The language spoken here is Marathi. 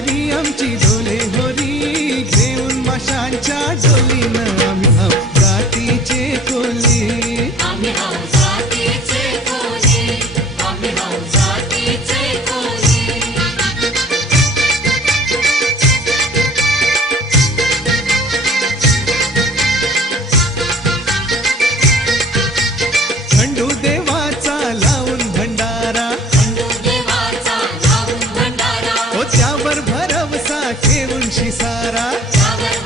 वारी आमची डोले होरी, घेऊन माशांच्या डोलीनं आम्ही हाव जातीचे कोली. आम्ही हाव जातीचे कोली, आम्ही हाव जातीचे कोली. खंडू देवाचा लावून भंडारा, खंडू देवाचा लावून भंडारा, तो त्यावर भरवसा ठेवून शिसारा. त्यावर